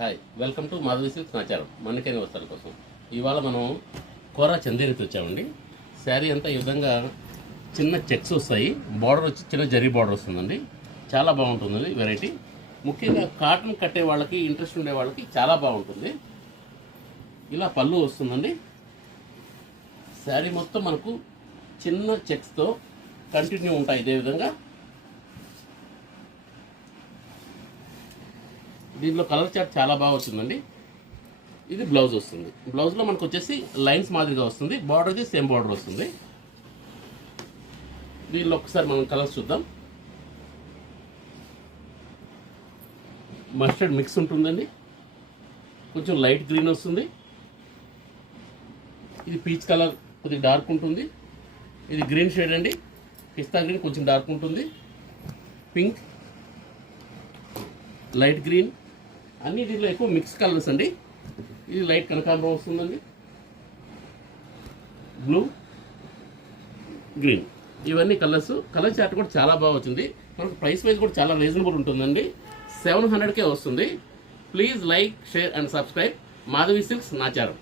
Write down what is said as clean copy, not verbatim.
Hi, welcome to Madhavi silks Nacharam మన్నికైన వస్త్రాల కోసం. ఇవాళ మనం కోరా చందేరితో వచ్చామండి. శారీ అంతా ఈ విధంగా చిన్న చెక్స్ వస్తాయి, బార్డర్ వచ్చి చిన్న జరీ బార్డర్ వస్తుందండి. చాలా బాగుంటుంది వెరైటీ. ముఖ్యంగా కాటన్ కట్టే వాళ్ళకి, ఇంట్రెస్ట్ ఉండే వాళ్ళకి చాలా బాగుంటుంది. ఇలా పళ్ళు వస్తుందండి. శారీ మొత్తం మనకు చిన్న చెక్స్తో కంటిన్యూ ఉంటాయి. ఇదే విధంగా దీంట్లో కలర్ చార్ట్ చాలా బాగా వచ్చిందండి. ఇది బ్లౌజ్ వస్తుంది. బ్లౌజ్లో మనకు వచ్చేసి లైన్స్ మాదిరిగా వస్తుంది. బార్డర్ వచ్చి సేమ్ బార్డర్ వస్తుంది. దీనిలో ఒకసారి మనం కలర్స్ చూద్దాం. మస్టర్డ్ మిక్స్ ఉంటుందండి, కొంచెం లైట్ గ్రీన్ వస్తుంది. ఇది పీచ్ కలర్ కొద్దిగా డార్క్ ఉంటుంది. ఇది గ్రీన్ షేడ్ అండి, పిస్తా గ్రీన్ కొంచెం డార్క్ ఉంటుంది. పింక్, లైట్ గ్రీన్, అన్ని దీంట్లో ఎక్కువ మిక్స్ కలర్స్ అండి. ఇది లైట్ కనకాంబరం వస్తుందండి, బ్లూ, గ్రీన్, ఇవన్నీ కలర్స్. కలర్ చార్ట్ కూడా చాలా బాగా వచ్చింది. మనకు ప్రైస్ వైజ్ కూడా చాలా రీజనబుల్ ఉంటుందండి. 700కే వస్తుంది. Please like, share and subscribe Madhavi silks Nacharam.